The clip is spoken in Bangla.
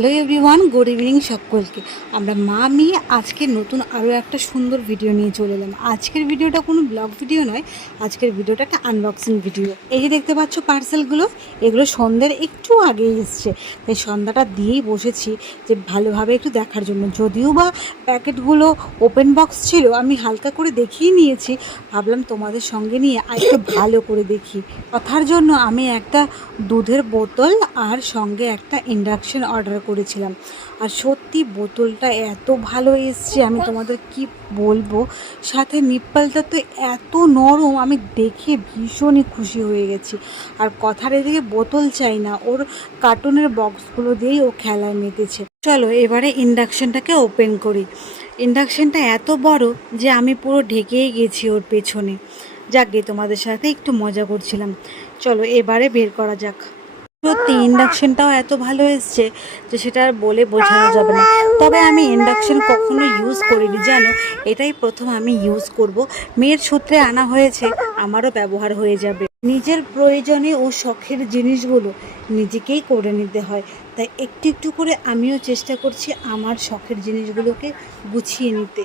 হ্যালো এভরিওয়ান, গুড ইভিনিং সকলকে। আমরা মা মেয়ে আজকে নতুন আরও একটা সুন্দর ভিডিও নিয়ে চলে এলাম। আজকের ভিডিওটা কোনো ব্লগ ভিডিও নয়, আজকের ভিডিওটা একটা আনবক্সিং ভিডিও। এই যে দেখতে পাচ্ছ পার্সেলগুলো, এগুলো সন্ধ্যের একটু আগেই এসছে, তাই সন্ধ্যাটা দিয়েই বসেছি যে ভালোভাবে একটু দেখার জন্য। যদিও বা প্যাকেটগুলো ওপেন বক্স ছিল, আমি হালকা করে দেখিয়ে নিয়েছি, ভাবলাম তোমাদের সঙ্গে নিয়ে আর একটু ভালো করে দেখি। কথার জন্য আমি একটা দুধের বোতল আর সঙ্গে একটা ইন্ডাকশন অর্ডার করেছিলাম। আর সত্যি বোতলটা এত ভালো এসছে, আমি তোমাদের কি বলবো। সাথে নিপ্পলটা তো এত নরম, আমি দেখে ভীষণই খুশি হয়ে গেছি। আর কথার এদিকে বোতল চাই না, ওর কার্টুনের বক্সগুলো দিয়েই ও খেলায় মেতেছে। চলো এবারে ইন্ডাকশনটাকে ওপেন করি। ইন্ডাকশনটা এত বড় যে আমি পুরো ঢেকেই গেছি ওর পেছনে। যাকগে, তোমাদের সাথে একটু মজা করছিলাম। চলো এবারে বের করা যাক। সত্যি ইন্ডাকশনটাও এত ভালো এসছে যে সেটা আর বলে বোঝানো যাবে না। তবে আমি ইন্ডাকশন কখনো ইউজ করিনি, জানো, এটাই প্রথম আমি ইউজ করব। মেয়ের সূত্রে আনা হয়েছে, আমারও ব্যবহার হয়ে যাবে। নিজের প্রয়োজনে ও শখের জিনিসগুলো নিজেকেই করে নিতে হয়, তাই একটু একটু করে আমিও চেষ্টা করছি আমার শখের জিনিসগুলোকে গুছিয়ে নিতে।